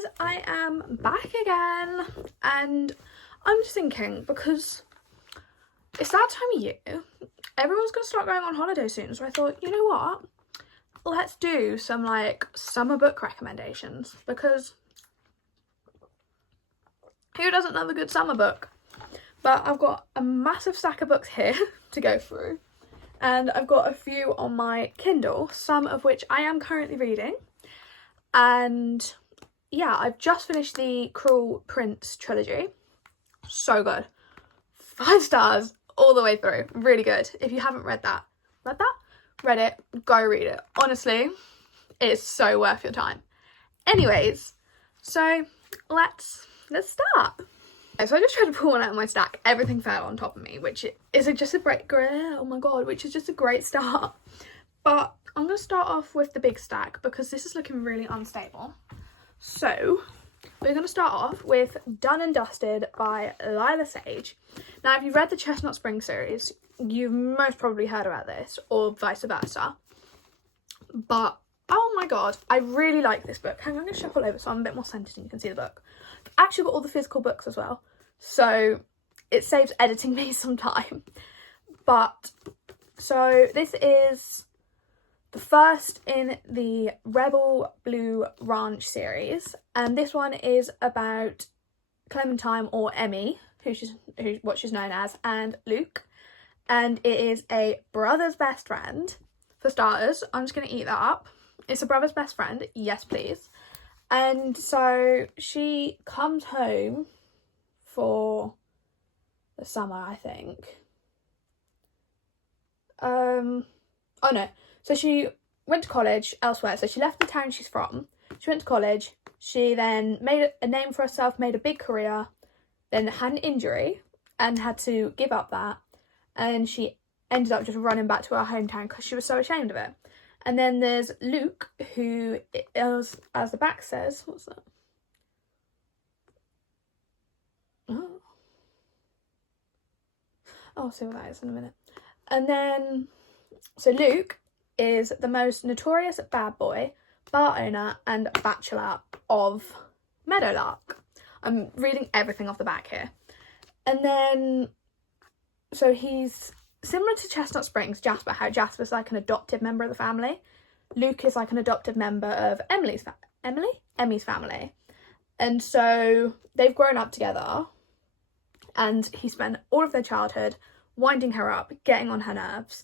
guys, I am back again, and I'm just thinking, because it's that time of year, everyone's going to start going on holiday soon, so I thought, you know what, let's do some like summer book recommendations, because who doesn't love a good summer book? But I've got a massive stack of books here to go through, and I've got a few on my Kindle, some of which I am currently reading. And yeah, I've just finished the Cruel Prince trilogy. So good. 5 stars all the way through. Really good. If you haven't read it, go read it. Honestly, it's so worth your time. Anyways, so let's start. So I just tried to pull one out of my stack. Everything fell on top of me, which is just a great start. But I'm going to start off with the big stack because this is looking really unstable. So we're going to start off with Done and Dusted by Lila Sage. Now, if you've read the Chestnut Spring series, you've most probably heard about this, or vice versa. But oh my god, I really like this book. Hang on, I'm going to shuffle over so I'm a bit more centered and you can see the book. I've actually got all the physical books as well, so it saves editing me some time. But so this is the first in the Rebel Blue Ranch series, and this one is about Clementine, or Emmy, what she's known as, and Luke, and it is a brother's best friend. For starters, I'm just going to eat that up. It's a brother's best friend, yes please. And so she comes home for the summer, I think. Oh no. So she went to college elsewhere. So she left the town she's from. She went to college. She then made a name for herself, made a big career, then had an injury and had to give up that. And she ended up just running back to her hometown because she was so ashamed of it. And then there's Luke, who is, as the back says, what's that? Oh, I'll see what that is in a minute. And then, so Luke is the most notorious bad boy, bar owner and bachelor of Meadowlark. I'm reading everything off the back here. And then, so he's similar to Chestnut Springs, Jasper, how Jasper's like an adopted member of the family. Luke is like an adopted member of Emmy's family. And so they've grown up together, and he spent all of their childhood winding her up, getting on her nerves.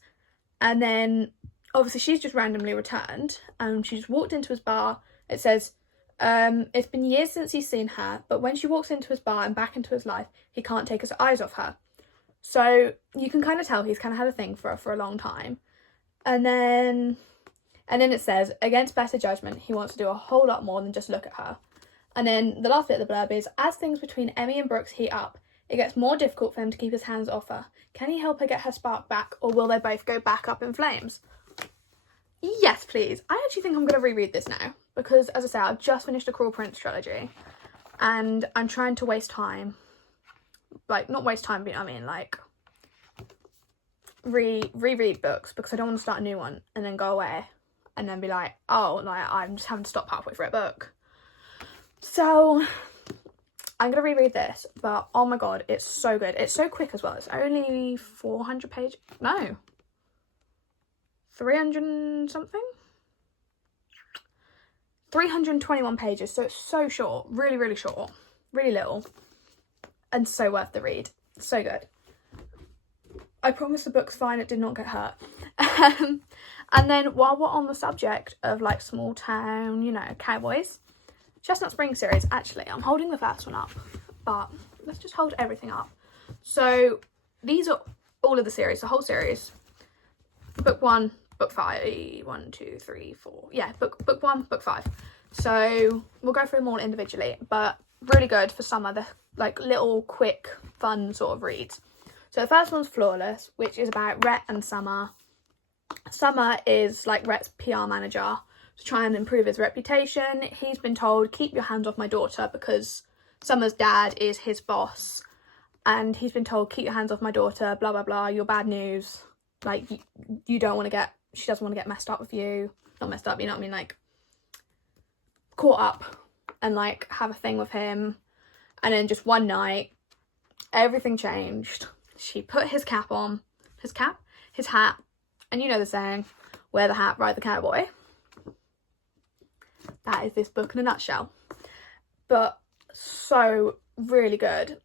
And then obviously she's just randomly returned, and she just walked into his bar. It says, it's been years since he's seen her, but when she walks into his bar and back into his life, he can't take his eyes off her. So you can kind of tell he's kind of had a thing for her for a long time. And then it says, against better judgment, he wants to do a whole lot more than just look at her. And then the last bit of the blurb is, as things between Emmy and Brooks heat up, it gets more difficult for him to keep his hands off her. Can he help her get her spark back, or will they both go back up in flames? Yes, please. I actually think I'm going to reread this now, because as I say, I've just finished the Cruel Prince trilogy, and I'm trying to waste time. Like, not waste time, but I mean, like, reread books, because I don't want to start a new one and then go away and then be like, oh, like, I'm just having to stop halfway through a book. So I'm going to reread this, but oh my god, it's so good. It's so quick as well. It's only 400 pages. No. 300 something? 321 pages, so it's so short. Really, really short. Really little. And so worth the read. So good. I promise the book's fine, it did not get hurt. And then while we're on the subject of like small town, you know, cowboys, Chestnut Spring series, actually, I'm holding the first one up, but let's just hold everything up. So these are all of the series, the whole series. Book 1, book 5, 1, 2, 3, 4. Yeah, book 1, book 5. So we'll go through them all individually, but really good for summer. They're like little, quick, fun sort of reads. So the first one's Flawless, which is about Rhett and Summer. Summer is like Rhett's PR manager to try and improve his reputation. He's been told, keep your hands off my daughter, because Summer's dad is his boss. And he's been told, keep your hands off my daughter, blah, blah, blah, you're bad news. Like, you don't want to get, she doesn't want to get messed up with you. Not messed up, you know what I mean? Like, caught up and like have a thing with him. And then just one night, everything changed. She put his cap on, his hat, and you know the saying, wear the hat, ride the cowboy. That is this book in a nutshell. But so really good.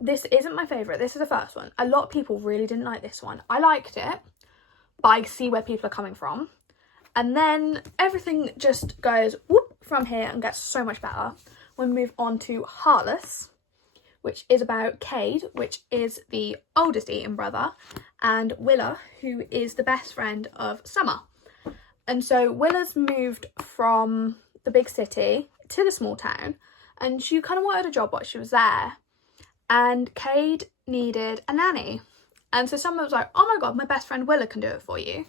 This isn't my favourite. This is the first one. A lot of people really didn't like this one. I liked it, but I see where people are coming from. And then everything just goes whoop from here and gets so much better when we move on to Heartless, which is about Cade, which is the oldest Eaton brother, and Willa, who is the best friend of Summer. And so Willa's moved from the big city to the small town, and she kind of wanted a job while she was there. And Cade needed a nanny. And so Summer was like, oh my god, my best friend Willa can do it for you.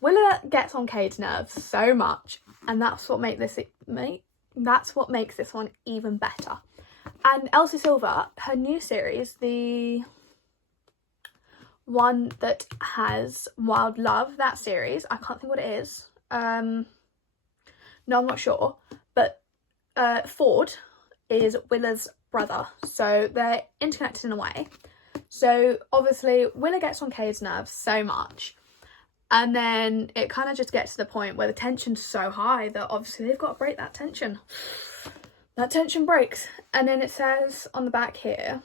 Willa gets on Cade's nerves so much, and that's what makes this one even better. And Elsie Silver, her new series, the one that has Wild Love, that series, I can't think what it is. No, I'm not sure. But Ford is Willa's brother, so they're interconnected in a way. So obviously Willa gets on Cade's nerves so much, and then it kind of just gets to the point where the tension's so high that obviously they've got to break that tension. That tension breaks, and then it says on the back here,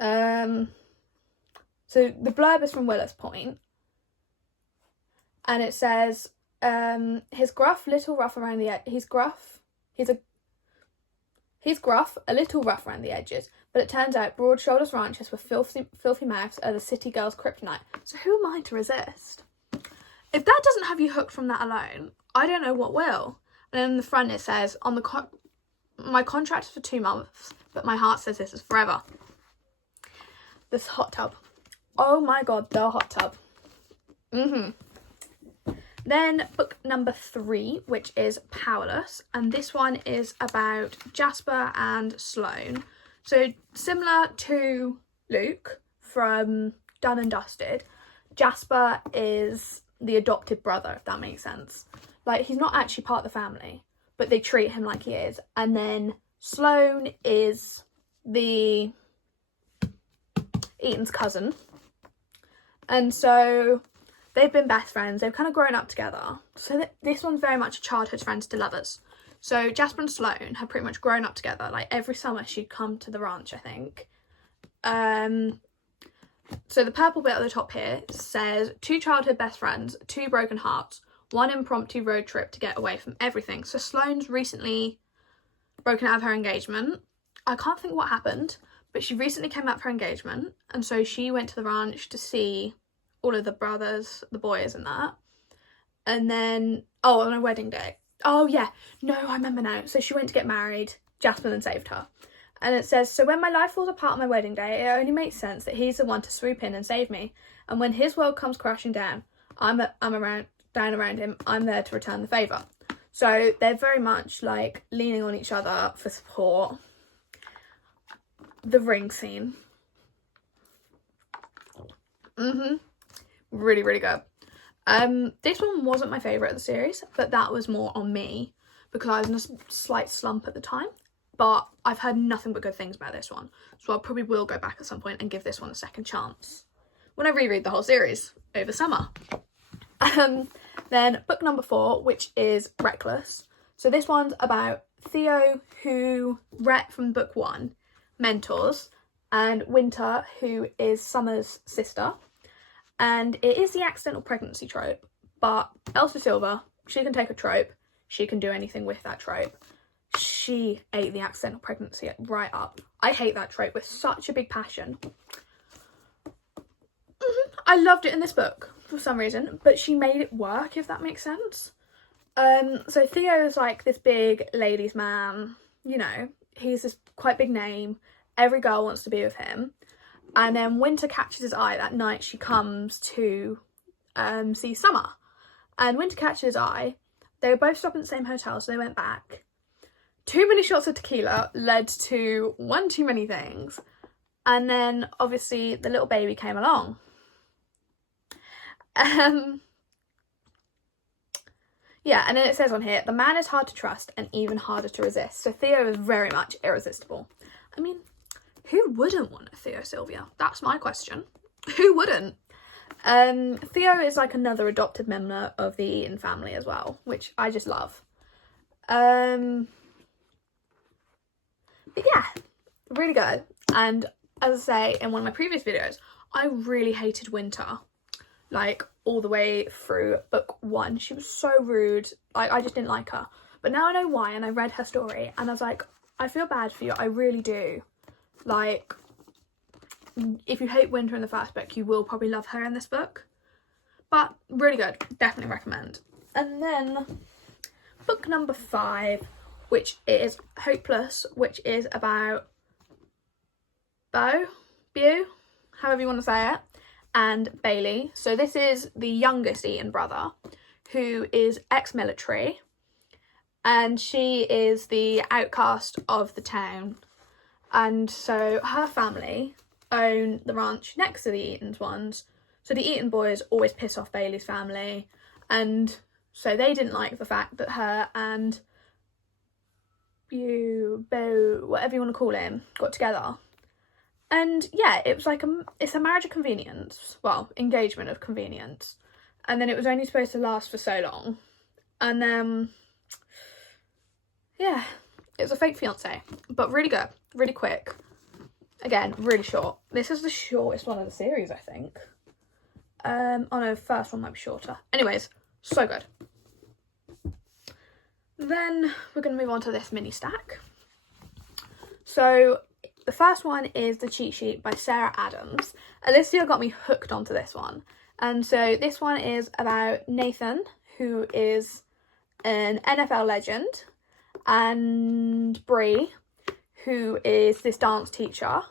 so the blurb is from Willa's point, and it says, he's gruff, a little rough around the edges, but it turns out broad shoulders ranchers with filthy mouths are the city girl's kryptonite. So who am I to resist? If that doesn't have you hooked from that alone, I don't know what will. And then in the front it says, my contract is for 2 months, but my heart says this is forever. This hot tub. Oh my god, the hot tub. Then book number 3, which is Powerless, and this one is about Jasper and Sloane. So similar to Luke from Done and Dusted, Jasper is the adopted brother, if that makes sense. Like, he's not actually part of the family, but they treat him like he is. And then Sloane is the Eaton's cousin. And so they've been best friends. They've kind of grown up together. So this one's very much childhood friends to lovers. So Jasper and Sloane have pretty much grown up together. Like, every summer she'd come to the ranch, I think. So the purple bit at the top here says 2 childhood best friends, 2 broken hearts, 1 impromptu road trip to get away from everything. So Sloane's recently broken out of her engagement. I can't think what happened, but she recently came out of her engagement, and so she went to the ranch to see all of the brothers, the boys and that. And then, on her wedding day. Oh yeah, no, I remember now. So she went to get married, Jasper then saved her. And it says, so when my life falls apart on my wedding day, it only makes sense that he's the one to swoop in and save me. And when his world comes crashing down, I'm around him, I'm there to return the favour. So they're very much like leaning on each other for support. The ring scene. Really, really good. This one wasn't my favourite of the series, but that was more on me because I was in a slight slump at the time. But I've heard nothing but good things about this one, so I probably will go back at some point and give this one a second chance when I reread the whole series over summer. Then book number 4, which is Reckless. So this one's about Theo, who Rhett from book 1 mentors, and Winter, who is Summer's sister. And it is the accidental pregnancy trope, but Elsie Silver, she can take a trope, she can do anything with that trope. She ate the accidental pregnancy right up. I hate that trope with such a big passion. I loved it in this book for some reason, but she made it work, if that makes sense. So Theo is like this big ladies' man, you know, he's this quite big name. Every girl wants to be with him. And then Winter catches his eye that night she comes to see Summer. And Winter catches his eye. They were both stopping at the same hotel, so they went back. Too many shots of tequila led to one too many things. And then, obviously, the little baby came along. Yeah, and then it says on here, the man is hard to trust and even harder to resist. So Theo is very much irresistible. I mean, who wouldn't want a Theo Sylvia? That's my question. Who wouldn't? Theo is like another adopted member of the Eaton family as well, which I just love. But yeah, really good. And as I say in one of my previous videos, I really hated Winter, like all the way through book 1. She was so rude. Like, I just didn't like her. But now I know why, and I read her story and I was like, I feel bad for you. I really do. Like, if you hate Winter in the first book, you will probably love her in this book. But really good. Definitely recommend. And then book number 5, which is Hopeless, which is about Beau, however you want to say it, and Bailey. So this is the youngest Eaton brother, who is ex-military, and she is the outcast of the town. And so her family own the ranch next to the Eaton's ones. So the Eaton boys always piss off Bailey's family, and so they didn't like the fact that her and Beau, whatever you want to call him, got together. And yeah, it was like it's a marriage of convenience. Well, engagement of convenience. And then it was only supposed to last for so long. And then, yeah, it was a fake fiance. But really good, really quick. Again, really short. This is the shortest one of the series, I think. Oh no, first one might be shorter. Anyways, so good. Then we're going to move on to this mini stack. So the first one is The Cheat Sheet by Sarah Adams. Alicia got me hooked onto this one. And so this one is about Nathan, who is an NFL legend, and Bree, who is this dance teacher,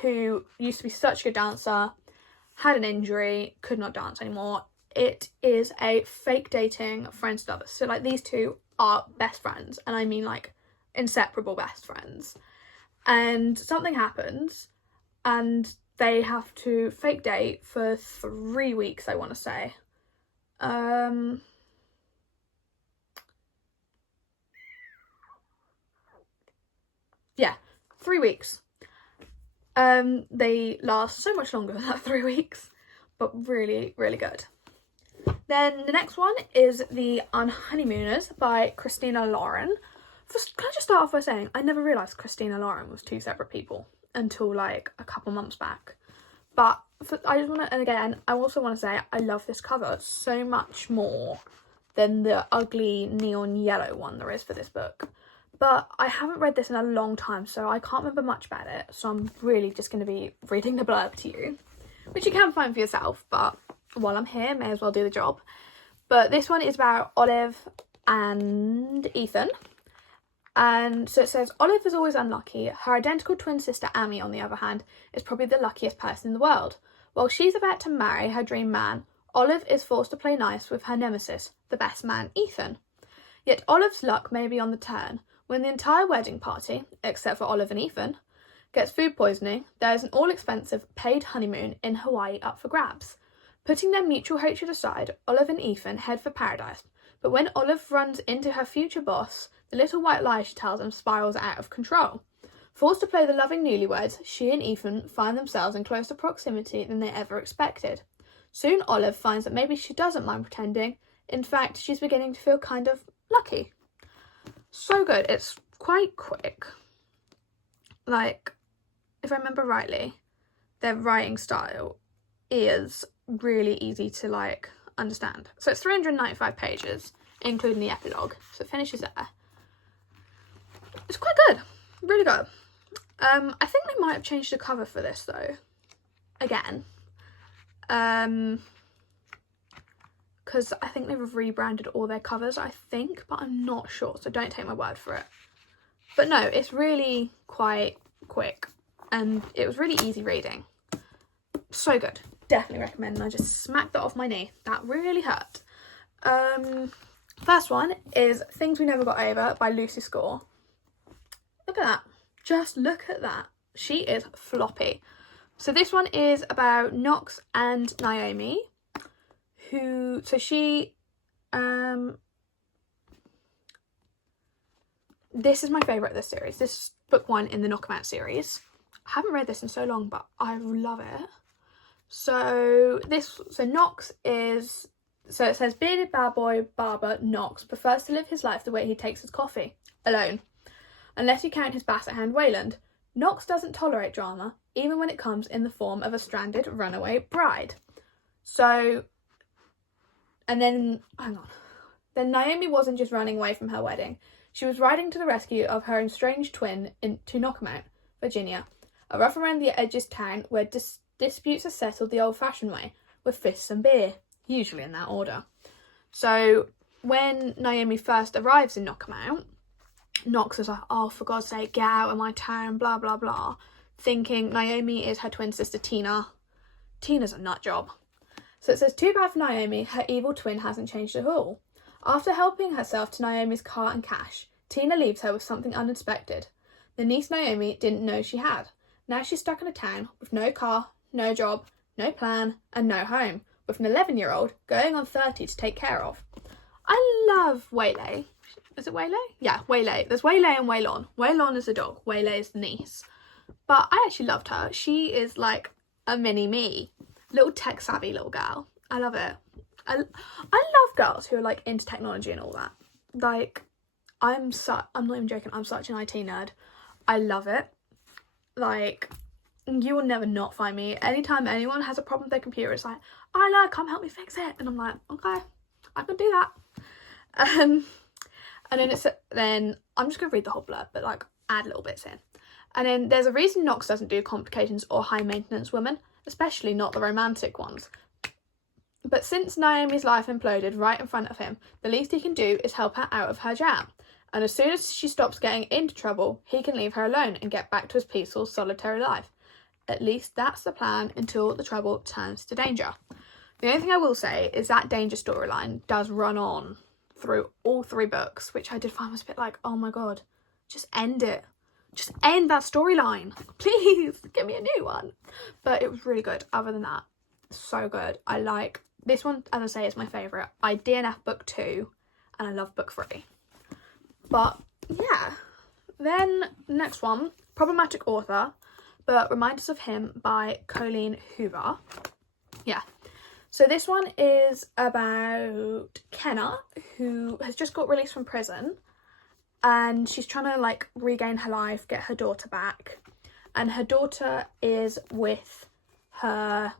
who used to be such a good dancer, had an injury, could not dance anymore. It is a fake dating friends with others. So like these two are best friends, and I mean like inseparable best friends. And something happens and they have to fake date for 3 weeks, I want to say. Yeah, 3 weeks. They last so much longer than that 3 weeks, but really, really good. Then the next one is The Unhoneymooners by Christina Lauren. Can I just start off by saying I never realised Christina Lauren was 2 separate people until like a couple months back. But I just want to, and again, I also want to say I love this cover so much more than the ugly neon yellow one there is for this book. But I haven't read this in a long time, so I can't remember much about it. So I'm really just going to be reading the blurb to you, which you can find for yourself. But while I'm here, may as well do the job. But this one is about Olive and Ethan. And so it says, Olive is always unlucky. Her identical twin sister Amy, on the other hand, is probably the luckiest person in the world. While she's about to marry her dream man, Olive is forced to play nice with her nemesis, the best man, Ethan. Yet Olive's luck may be on the turn. When the entire wedding party, except for Olive and Ethan, gets food poisoning, there is an all-expensive paid honeymoon in Hawaii up for grabs. Putting their mutual hatred aside, Olive and Ethan head for paradise. But when Olive runs into her future boss, the little white lie she tells him spirals out of control. Forced to play the loving newlyweds, she and Ethan find themselves in closer proximity than they ever expected. Soon Olive finds that maybe she doesn't mind pretending. In fact, she's beginning to feel kind of lucky. So good. It's quite quick. Like, if I remember rightly, their writing style is really easy to like understand. So it's 395 pages, including the epilogue. So it finishes there. It's quite good. Really good. I think they might have changed the cover for this though. Again. Because I think they've rebranded all their covers, I think, but I'm not sure, so don't take my word for it. But no, it's really quite quick, and it was really easy reading. So good. Definitely recommend, and I just smacked that off my knee. That really hurt. First one is Things We Never Got Over by Lucy Score. Look at that. Just look at that. She is floppy. So this one is about Knox and Naomi, who, so she this is my favourite of this series. This is book 1 in the Knock 'Em Out series. I haven't read this in so long, but I love it. So Knox is, so it says, bearded bad boy barber Knox prefers to live his life the way he takes his coffee, alone. Unless you count his basset hound Wayland, Knox doesn't tolerate drama, even when it comes in the form of a stranded runaway bride. So, and then, hang on. Then Naomi wasn't just running away from her wedding. She was riding to the rescue of her estranged twin to Knock 'Em Out, Virginia, a rough around the edges town where disputes are settled the old-fashioned way, with fists and beer, usually in that order. So when Naomi first arrives in Knock 'Em Out, Knox is like, oh, for God's sake, get out of my town, blah, blah, blah, thinking Naomi is her twin sister Tina. Tina's a nut job. So it says, too bad for Naomi, her evil twin hasn't changed at all. After helping herself to Naomi's car and cash, Tina leaves her with something unexpected. The niece Naomi didn't know she had. Now she's stuck in a town with no car, no job, no plan, and no home, with an 11-year-old going on 30 to take care of. I love Waylay. Is it Waylay? Yeah, Waylay. There's Waylay and Waylon. Waylon is the dog, Waylay is the niece. But I actually loved her. She is like a mini me. Little tech-savvy little girl. I love it. I love girls who are like into technology and all that. Like, I'm not even joking, I'm such an IT nerd. I love it. Like, you will never not find me. Anytime anyone has a problem with their computer, it's like, Isla, come help me fix it. And I'm like, okay, I can do that. And then I'm just gonna read the whole blurb, but like add little bits in. And then there's a reason Knox doesn't do complications or high maintenance women, especially not the romantic ones. But since Naomi's life imploded right in front of him, the least he can do is help her out of her jam. And as soon as she stops getting into trouble, he can leave her alone and get back to his peaceful, solitary life. At least that's the plan until the trouble turns to danger. The only thing I will say is that danger storyline does run on through all 3 books, which I did find was a bit like, oh my god, just end it. Just end that storyline. Please, give me a new one. But it was really good. Other than that, so good. I like this one, as I say, is my favourite. I DNF book 2 and I love book 3. But yeah, then next one, Problematic Author, but Reminders of Him by Colleen Hoover. Yeah, so this one is about Kenna, who has just got released from prison and she's trying to like regain her life, get her daughter back, and her daughter is with her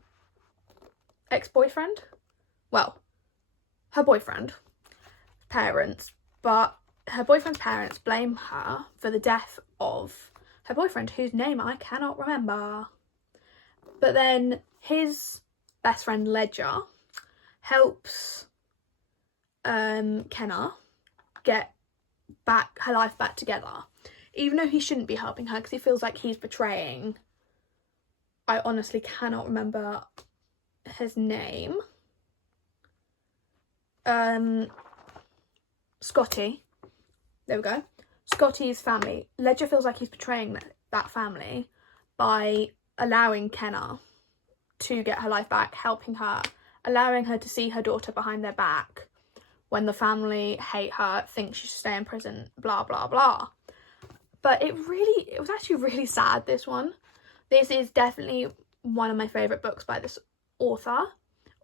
ex-boyfriend, well, her boyfriend parents, but her boyfriend's parents blame her for the death of her boyfriend, whose name I cannot remember. But then his best friend Ledger helps Kenna get back her life back together, even though he shouldn't be helping her because he feels like he's betraying. I honestly cannot remember his name. Scotty. There we go. Scotty's family. Ledger feels like he's betraying that family by allowing Kenna to get her life back, helping her, allowing her to see her daughter behind their back when the family hate her, think she should stay in prison, blah, blah, blah. But it was actually really sad, this one. This is definitely one of my favourite books by this author.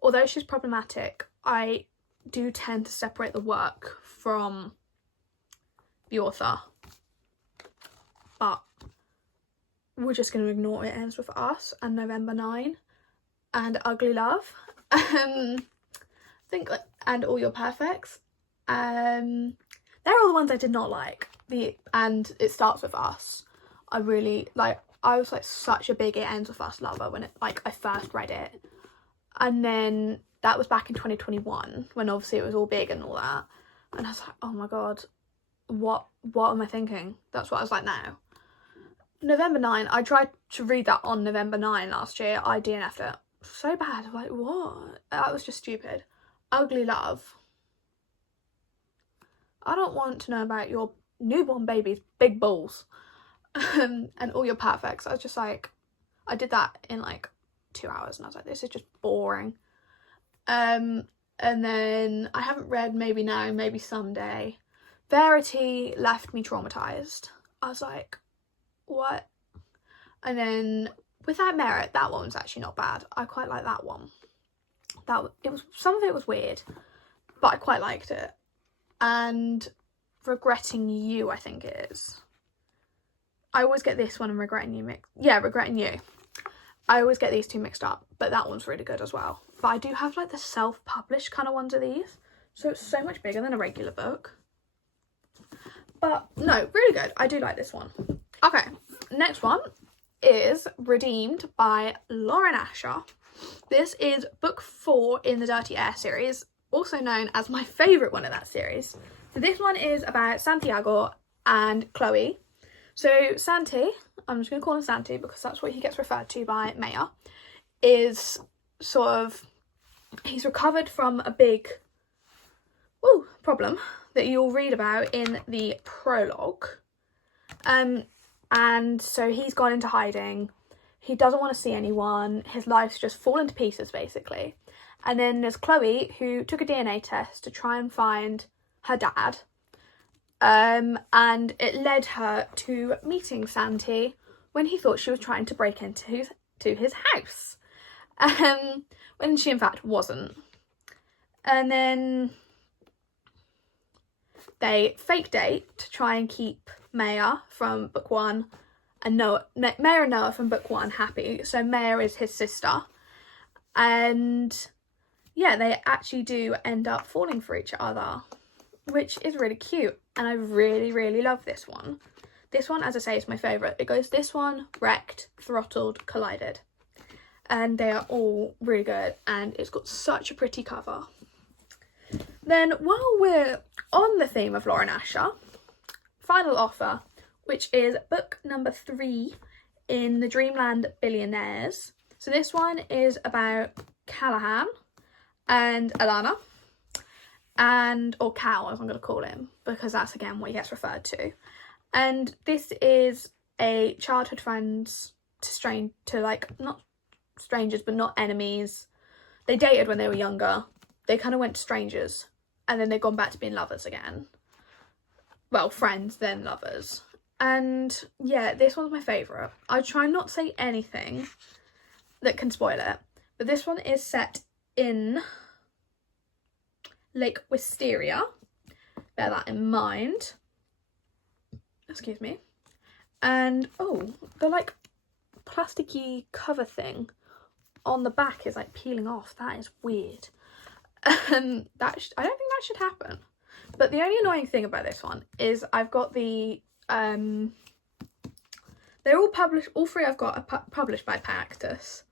Although she's problematic, I do tend to separate the work from the author. But we're just going to ignore It Ends With Us and November 9 and Ugly Love. I think, and All Your Perfects. They're all the ones I did not like. And It Starts With Us. I was like such a big It Ends With Us lover when I first read it. And then that was back in 2021 when obviously it was all big and all that. And I was like, oh my god, what am I thinking? That's what I was like now. November 9, I tried to read that on November 9 last year. I DNF'd it. So bad. I'm like, what? That was just stupid. Ugly Love. I don't want to know about your newborn baby's big balls. And All Your Perfects. I was just like, I did that in like 2 hours and I was like, this is just boring. And then I haven't read Maybe Now, Maybe Someday. Verity left me traumatized. I was like, what? And then Without Merit, that one was actually not bad. I quite like that one. Some of it was weird, but I quite liked it. And Regretting You, I think it is. I always get this one and Regretting You Regretting You. I always get these two mixed up, but that one's really good as well. But I do have like the self-published kind of ones of these, so it's so much bigger than a regular book. But no, really good. I do like this one. Okay, next one is Redeemed by Lauren Asher. This is book 4 in the Dirty Air series, also known as my favourite one of that series. So this one is about Santiago and Chloe. So Santi, I'm just going to call him Santi because that's what he gets referred to by Maya, is sort of, he's recovered from a big problem that you'll read about in the prologue. And so he's gone into hiding. He doesn't want to see anyone. His life's just fallen to pieces, basically. And then there's Chloe, who took a DNA test to try and find her dad. And it led her to meeting Santi when he thought she was trying to break into his house. When she, in fact, wasn't. And then they fake date to try and keep Maya from book 1 and Maya and Noah from book 1 happy. So Maya is his sister. And yeah, they actually do end up falling for each other, which is really cute. And I really, really love this one. This one, as I say, is my favourite. It goes this one, Wrecked, Throttled, Collided. And they are all really good. And it's got such a pretty cover. Then while we're on the theme of Lauren Asher, Final Offer, which is book number 3 in the Dreamland Billionaires. So this one is about Callahan and Alana, or Cal as I'm going to call him, because that's again what he gets referred to. And this is a childhood friends to like, not strangers but not enemies. They dated when they were younger. They kind of went to strangers and then they've gone back to being lovers again. Well, friends, then lovers. And yeah, this one's my favourite. I try not to say anything that can spoil it, but this one is set in Lake Wisteria. Bear that in mind. Excuse me. And the like plasticky cover thing on the back is like peeling off. That is weird. I don't think that should happen. But the only annoying thing about this one is I've got the they're all published. All 3 I've got are published by Pactus,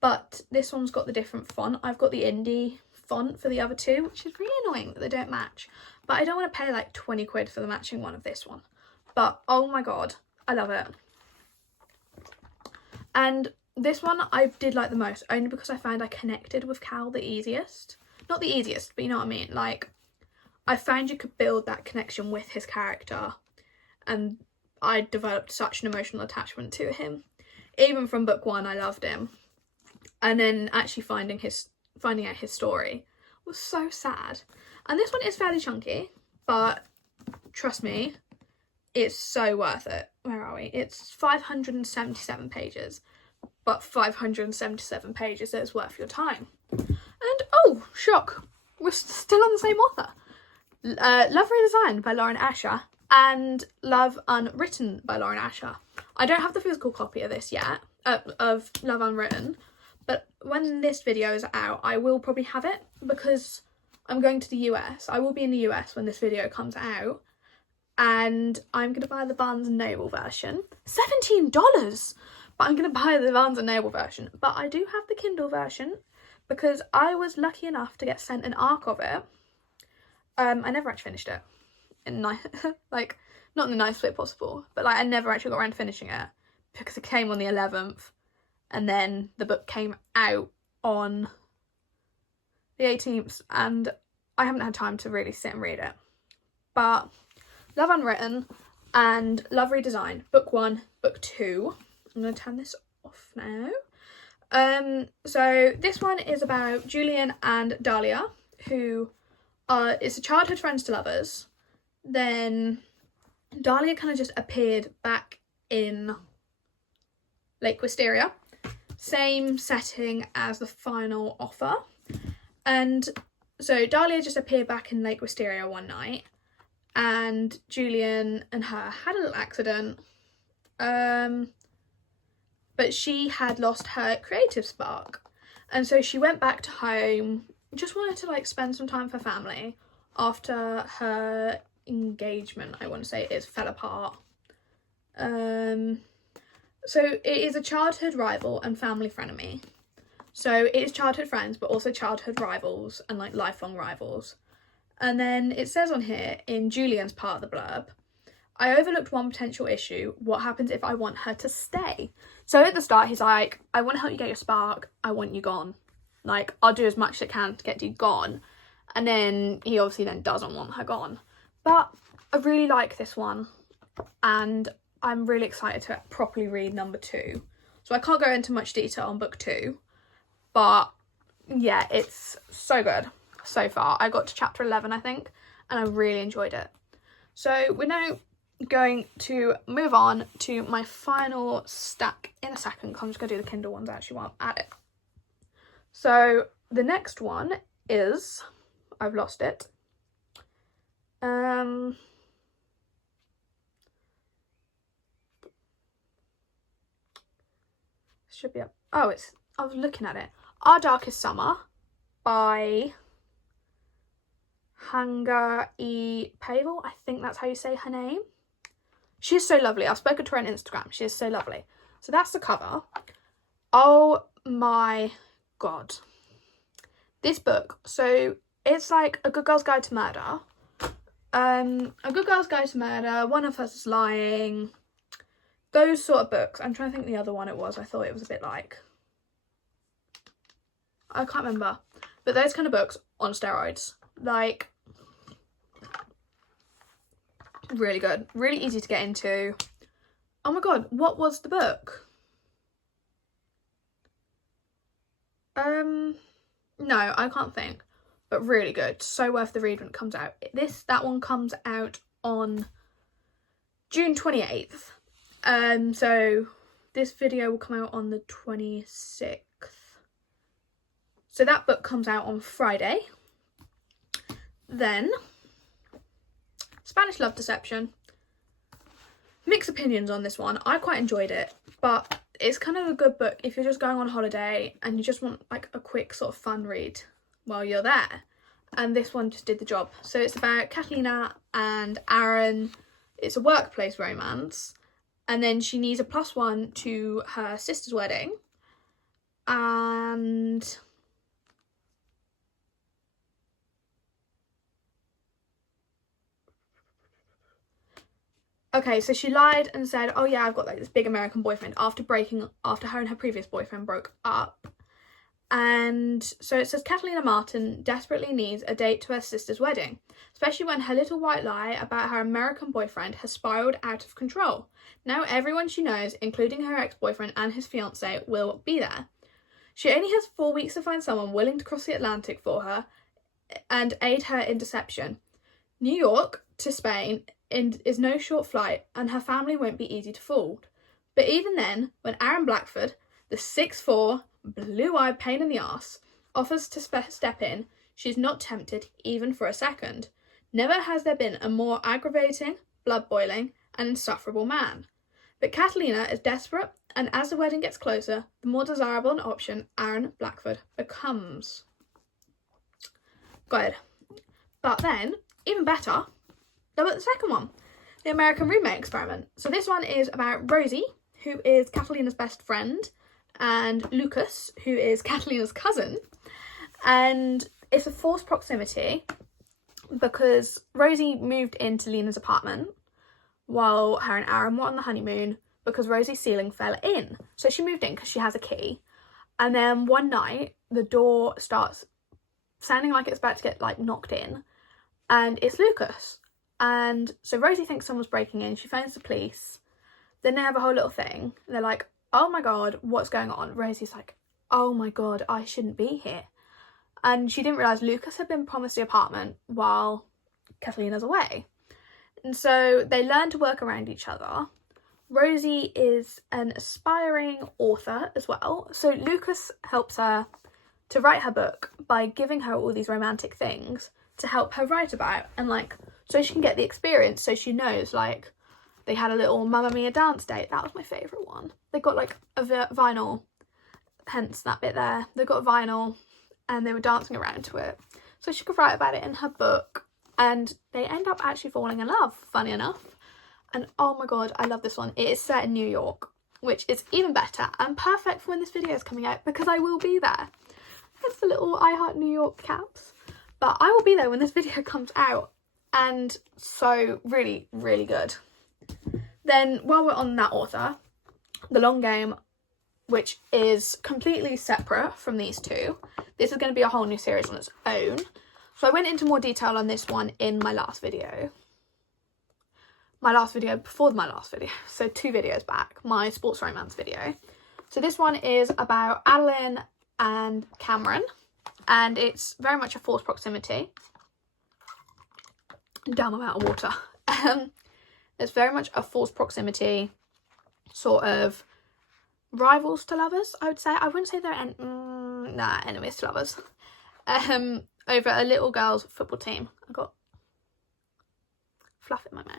but this one's got the different font. I've got the indie font for the other 2, which is really annoying that they don't match. But I don't want to pay like 20 quid for the matching one of this one. But oh my god, I love it. And this one I did like the most, only because I found I connected with Cal the easiest. Not the easiest, but you know what I mean. Like, I found you could build that connection with his character, and I developed such an emotional attachment to him. Even from book 1, I loved him, and then actually finding out his story was so sad. And this one is fairly chunky, but trust me, it's so worth it. Where are we? It's 577 pages, but 577 pages is worth your time. And oh, shock, we're still on the same author. Love Redesigned by Lauren Asher and Love Unwritten by Lauren Asher. I don't have the physical copy of this yet, of Love Unwritten, but when this video is out, I will probably have it because I'm going to the US. I will be in the US when this video comes out, and I'm going to buy the Barnes & Noble version. $17! But I'm going to buy the Barnes & Noble version. But I do have the Kindle version because I was lucky enough to get sent an ARC of it. I never actually finished it. Like, not in the nicest way possible, but like I never actually got around to finishing it because it came on the 11th and then the book came out on the 18th and I haven't had time to really sit and read it. But Love Unwritten and Love Redesigned, book 1, book 2. I'm going to turn this off now. So this one is about Julian and Dahlia, who it's a childhood friends to lovers. then Dahlia kind of just appeared back in Lake Wisteria. Same setting as the final offer. And so Dahlia just appeared back in Lake Wisteria one night, and Julian and her had a little accident. But she had lost her creative spark. And so she went back to home, just wanted to like spend some time with her family after her engagement, I want to say, fell apart. So it is a childhood rival and family frenemy. So it is childhood friends, but also childhood rivals and like lifelong rivals. And then it says on here in Julian's part of the blurb, I overlooked one potential issue. What happens if I want her to stay? So at the start, he's like, I want to help you get your spark. I want you gone. Like, I'll do as much as I can to get you gone. And then he obviously then doesn't want her gone. But I really like this one. And I'm really excited to properly read number 2. So I can't go into much detail on book 2. But yeah, it's so good so far. I got to chapter 11, I think. And I really enjoyed it. So we're now going to move on to my final stack in a second, because I'm just going to do the Kindle ones actually while I'm at it. So the next one is, I've lost it. Should be up. Oh, I was looking at it. Our Darkest Summer by Hanga E. Pavel. I think that's how you say her name. She's so lovely. I've spoken to her on Instagram. She is so lovely. So that's the cover. Oh my god. This book. So it's like A Good Girl's Guide to Murder. A Good Girl's Guide to Murder. One of Us is Lying. Those sort of books. I'm trying to think the other one it was. I thought it was a bit like, I can't remember. But those kind of books on steroids. Like, really good. Really easy to get into. Oh my god, what was the book? No, I can't think. But really good. So worth the read when it comes out. That one comes out on June 28th. So this video will come out on the 26th. So that book comes out on Friday. Then Spanish Love Deception. Mixed opinions on this one. I quite enjoyed it, but it's kind of a good book if you're just going on holiday and you just want like a quick sort of fun read while you're there. And this one just did the job. So it's about Catalina and Aaron. It's a workplace romance. And then she needs a +1 to her sister's wedding. And okay, so she lied and said, oh yeah, I've got like this big American boyfriend after her and her previous boyfriend broke up. And so it says Catalina Martin desperately needs a date to her sister's wedding, especially when her little white lie about her American boyfriend has spiraled out of control. Now everyone she knows, including her ex-boyfriend and his fiancé, will be there. She only has 4 weeks to find someone willing to cross the Atlantic for her and aid her in deception. New York to Spain is no short flight, and her family won't be easy to fool. But even then, when Aaron Blackford, the 6'4", blue-eyed pain in the arse, offers to step in, she's not tempted even for a second. Never has there been a more aggravating, blood-boiling, and insufferable man. But Catalina is desperate, and as the wedding gets closer, the more desirable an option Aaron Blackford becomes. Good. But then, even better, about the second one, the American Roommate Experiment. So this one is about Rosie, who is Catalina's best friend, and Lucas, who is Catalina's cousin. And it's a forced proximity because Rosie moved into Lena's apartment while her and Aaron were on the honeymoon because Rosie's ceiling fell in. So she moved in because she has a key. And then one night, the door starts sounding like it's about to get like knocked in. And it's Lucas. And so Rosie thinks someone's breaking in. She phones the police. Then they have a whole little thing. They're like, oh my god, what's going on? Rosie's like, oh my god, I shouldn't be here. And she didn't realise Lucas had been promised the apartment while Catalina's away. And so they learn to work around each other. Rosie is an aspiring author as well. So Lucas helps her to write her book by giving her all these romantic things to help her write about, and like, so she can get the experience, so she knows, like, they had a little Mamma Mia dance date. That was my favourite one. They got like a vinyl, hence that bit there. They got a vinyl and they were dancing around to it. So she could write about it in her book, and they end up actually falling in love, funny enough. And oh my god, I love this one. It is set in New York, which is even better and perfect for when this video is coming out because I will be there. That's the little I Heart New York caps. But I will be there when this video comes out, and so really, really good. Then while we're on that author, The Long Game, which is completely separate from these two. This is going to be a whole new series on its own. So I went into more detail on this one in my last video. My last video before my last video. So 2 videos back, my sports romance video. So this one is about Adeline and Cameron. And it's very much a forced proximity. Damn amount of water. It's very much a forced proximity, sort of rivals to lovers, I would say. I wouldn't say they're enemies to lovers. Over a little girls' football team. I got fluff in my mouth.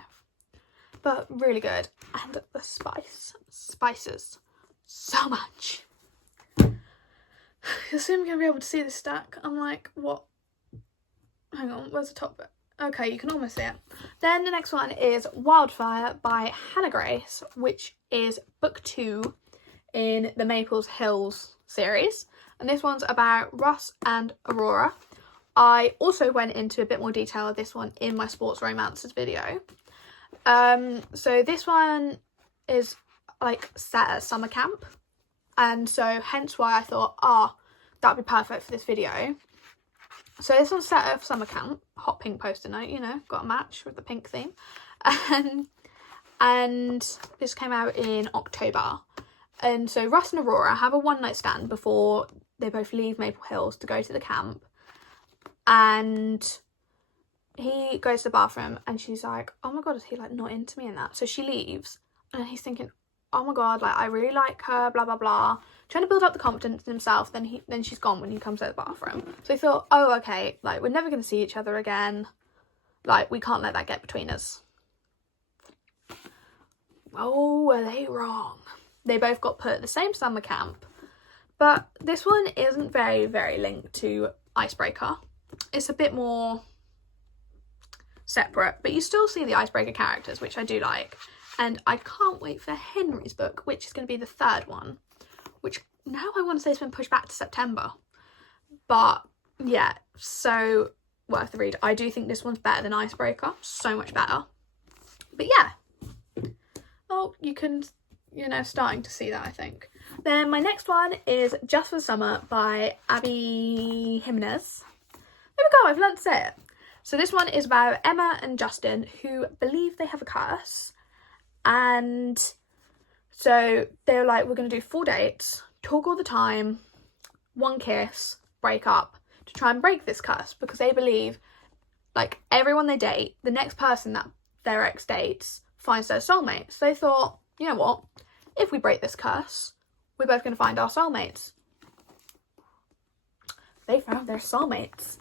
But really good. And the spices so much. You're soon going to be able to see this stack. I'm like, what? Hang on, where's the top bit? Okay, you can almost see it. Then the next one is Wildfire by Hannah Grace, which is book 2 in the Maples Hills series. And this one's about Russ and Aurora. I also went into a bit more detail of this one in my sports romances video. So this one is like set at summer camp. And so hence why I thought, that'd be perfect for this video. So this one's set at summer camp, hot pink poster note, you know, got a match with the pink theme. And this came out in October. And so Russ and Aurora have a one-night stand before they both leave Maple Hills to go to the camp. And he goes to the bathroom and she's like, oh my god, is he like not into me in that? So she leaves and he's thinking, oh my god, like I really like her, blah blah blah, trying to build up the confidence in himself. Then she's gone when he comes out of the bathroom. So he thought, oh okay, like we're never going to see each other again, like we can't let that get between us. Oh, were they wrong? They both got put at the same summer camp, but this one isn't very, very linked to Icebreaker. It's a bit more separate, but you still see the Icebreaker characters, which I do like. And I can't wait for Henry's book, which is going to be the 3rd one, which now I want to say it's been pushed back to September. But yeah, so worth the read. I do think this one's better than Icebreaker, so much better. But yeah, oh, you can, you know, starting to see that, I think. Then my next one is Just for the Summer by Abby Jimenez. There we go, I've learned to say it. So this one is about Emma and Justin, who believe they have a curse. And so they're like, we're going to do 4 dates, talk all the time, 1 kiss, break up, to try and break this curse, because they believe, like, everyone they date, the next person that their ex dates finds their soulmate. So they thought, you know what, if we break this curse, we're both going to find our soulmates. They found their soulmates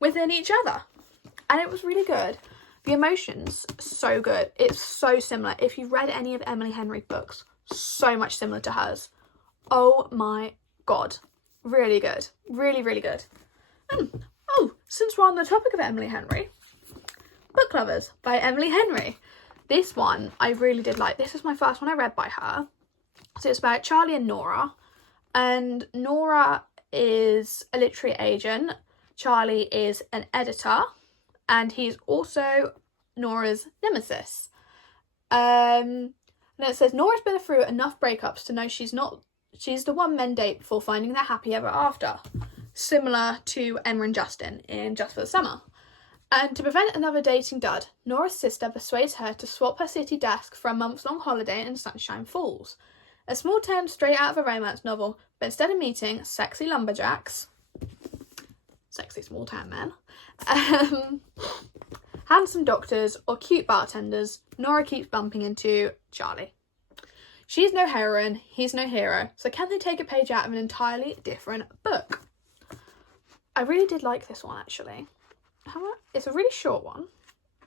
within each other. And it was really good. The emotions, so good. It's so similar. If you've read any of Emily Henry's books, so much similar to hers. Oh my god. Really good. Really, really good. Oh, since we're on the topic of Emily Henry, Book Lovers by Emily Henry. This one I really did like. This is my first one I read by her. So it's about Charlie and Nora. And Nora is a literary agent. Charlie is an editor. And he's also Nora's nemesis. And it says, Nora's been through enough breakups to know she's the one men date before finding their happy ever after. Similar to Emma and Justin in Just for the Summer. And to prevent another dating dud, Nora's sister persuades her to swap her city desk for a month-long holiday in Sunshine Falls. A small town straight out of a romance novel, but instead of meeting sexy lumberjacks, sexy small town men, handsome doctors or cute bartenders, Nora keeps bumping into Charlie. She's no heroine, he's no hero, so can they take a page out of an entirely different book? I really did like this one, actually. It's a really short one.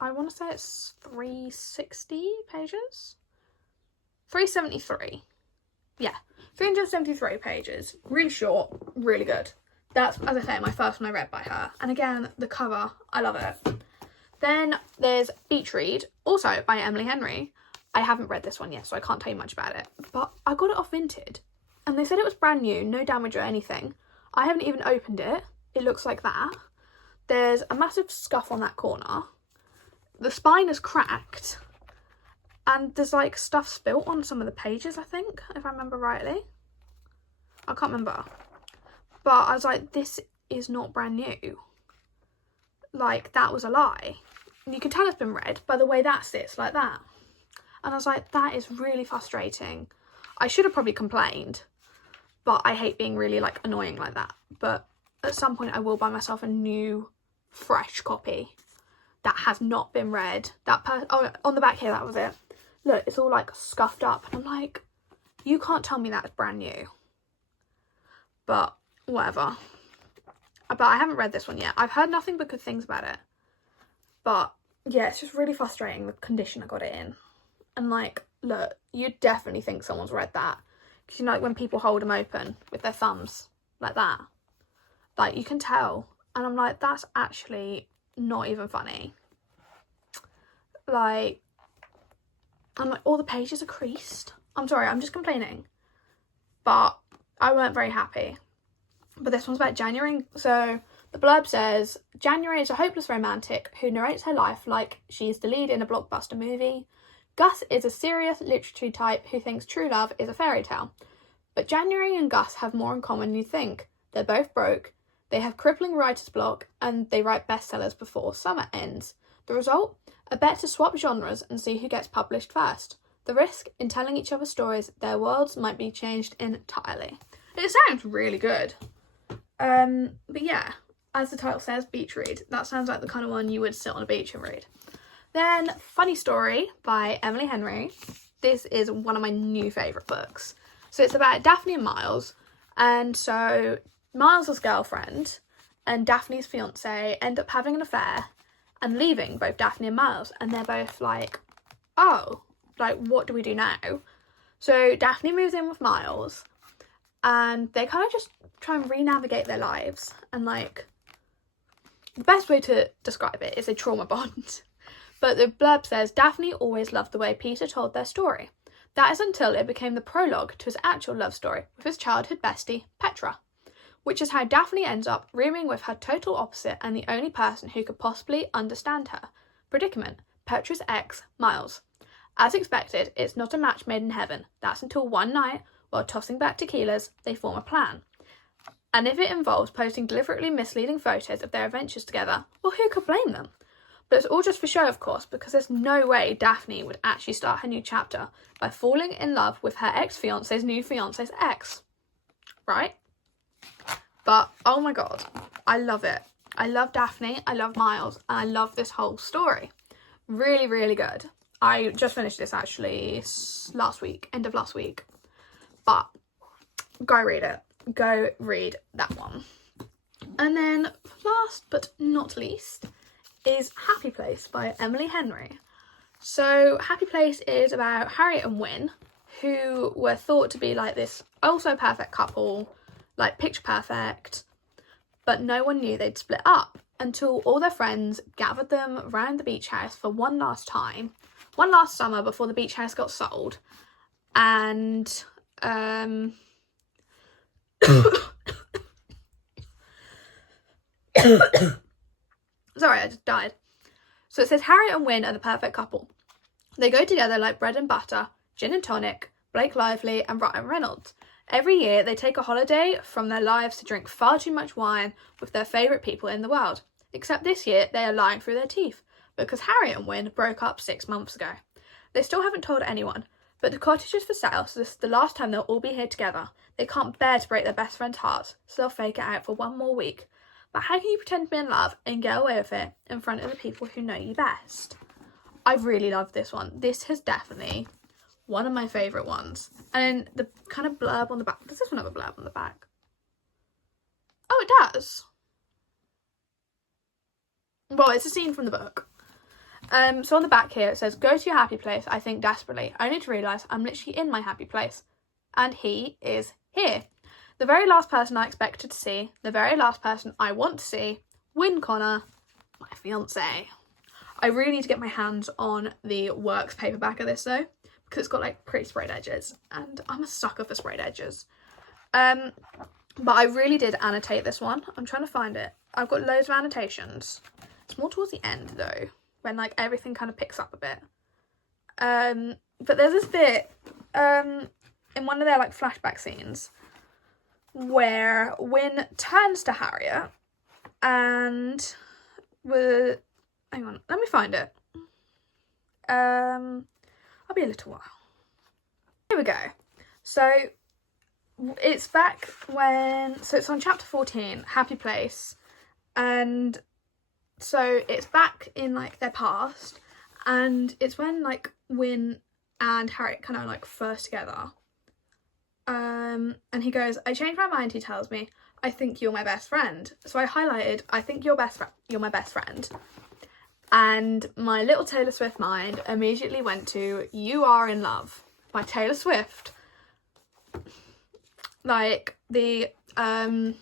I want to say it's 360 pages? 373. Yeah, 373 pages. Really short, really good. That's, as I say, my first one I read by her. And again, the cover, I love it. Then there's Beach Read, also by Emily Henry. I haven't read this one yet, so I can't tell you much about it. But I got it off Vinted. And they said it was brand new, no damage or anything. I haven't even opened it. It looks like that. There's a massive scuff on that corner. The spine is cracked. And there's like stuff spilt on some of the pages, I think, if I remember rightly. I can't remember. But I was like, this is not brand new. Like, that was a lie. And you can tell it's been read by the way that sits, like that. And I was like, that is really frustrating. I should have probably complained. But I hate being really, like, annoying like that. But at some point I will buy myself a new, fresh copy that has not been read. Oh, on the back here, that was it. Look, it's all, like, scuffed up. And I'm like, you can't tell me that's brand new. But whatever. But I haven't read this one yet. I've heard nothing but good things about it. But yeah, it's just really frustrating the condition I got it in. And like, look, you'd definitely think someone's read that. Because you know, like when people hold them open with their thumbs like that. Like, you can tell. And I'm like, that's actually not even funny. Like, I'm like, all the pages are creased. I'm sorry, I'm just complaining. But I weren't very happy. But this one's about January. So the blurb says, January is a hopeless romantic who narrates her life like she's the lead in a blockbuster movie. Gus is a serious literary type who thinks true love is a fairy tale. But January and Gus have more in common than you think. They're both broke, they have crippling writer's block, and they write bestsellers before summer ends. The result? A bet to swap genres and see who gets published first. The risk? In telling each other stories, their worlds might be changed entirely. It sounds really good. But yeah, as the title says, beach read. That sounds like the kind of one you would sit on a beach and read. Then, Funny Story by Emily Henry. This is one of my new favourite books. So it's about Daphne and Miles. And so Miles' girlfriend and Daphne's fiance end up having an affair and leaving both Daphne and Miles. And they're both like, oh, like, what do we do now? So Daphne moves in with Miles. And they kind of just try and re-navigate their lives. And, like, the best way to describe it is a trauma bond. But the blurb says, Daphne always loved the way Peter told their story. That is until it became the prologue to his actual love story with his childhood bestie, Petra. Which is how Daphne ends up rooming with her total opposite and the only person who could possibly understand her. Predicament, Petra's ex, Miles. As expected, it's not a match made in heaven. That's until one night, while tossing back tequilas, they form a plan. And if it involves posting deliberately misleading photos of their adventures together, well, who could blame them? But it's all just for show, of course, because there's no way Daphne would actually start her new chapter by falling in love with her ex-fiance's new fiance's ex. Right? But, oh my god, I love it. I love Daphne, I love Miles, and I love this whole story. Really, really good. I just finished this, actually, last week, end of last week. But go read it. Go read that one. And then last but not least is Happy Place by Emily Henry. So Happy Place is about Harriet and Wyn, who were thought to be like this also perfect couple, like picture perfect, but no one knew they'd split up until all their friends gathered them around the beach house for one last time, one last summer before the beach house got sold. And sorry, I just died. So it says Harriet and Wyn are the perfect couple. They go together like bread and butter, gin and tonic, Blake Lively and Ryan Reynolds. Every year they take a holiday from their lives to drink far too much wine with their favourite people in the world. Except this year they are lying through their teeth because Harriet and Wyn broke up 6 months ago. They still haven't told anyone, but the cottage is for sale, so this is the last time they'll all be here together. They can't bear to break their best friend's hearts, so they'll fake it out for one more week. but how can you pretend to be in love and get away with it in front of the people who know you best? I really love this one. This is definitely one of my favourite ones. And the kind of blurb on the back. Does this one have a blurb on the back? Oh, it does. Well, it's a scene from the book. So on the back here it says, go to your happy place, I think desperately, only to realise I'm literally in my happy place. And he is here. The very last person I expected to see, the very last person I want to see, Wyn Connor, my fiance. I really need to get my hands on the Works paperback of this though, because it's got like pretty sprayed edges, and I'm a sucker for sprayed edges. But I really did annotate this one. I'm trying to find it. I've got loads of annotations. It's more towards the end though, when like everything kind of picks up a bit. But there's this bit in one of their like flashback scenes where Wyn turns to Harriet and hang on, let me find it. I'll be a little while. Here we go. So it's back when, so it's on chapter 14, Happy Place, and so it's back in like their past, and it's when like Wyn and Harriet kind of like first together. And he goes, I changed my mind, he tells me. I think you're my best friend. So I highlighted, I think you're my best friend. And my little Taylor Swift mind immediately went to You Are in Love by Taylor Swift. Like the, I'll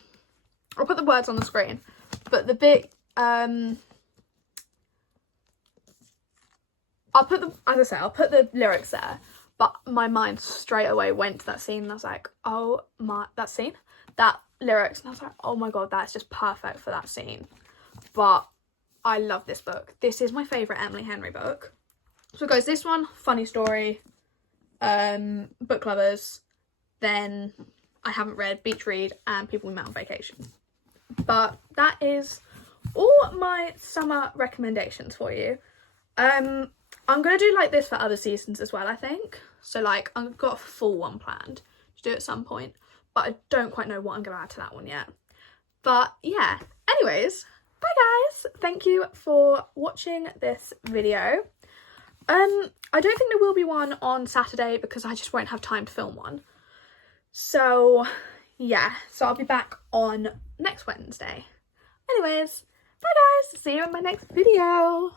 put the words on the screen, but the bit, I'll put the lyrics there. But my mind straight away went to that scene and I was like, oh my, that lyrics. And I was like, oh my God, that's just perfect for that scene. But I love this book. This is my favourite Emily Henry book. So it goes this one, funny story, book lovers, then I haven't read, beach read, and people we met on vacation. But that is all my summer recommendations for you. I'm going to do like this for other seasons as well, I think. So like I've got a full one planned to do at some point, but I don't quite know what I'm going to add to that one yet. But yeah, anyways, bye guys. Thank you for watching this video. I don't think there will be one on Saturday because I just won't have time to film one. So yeah, so I'll be back on next Wednesday. Anyways, bye guys. See you in my next video.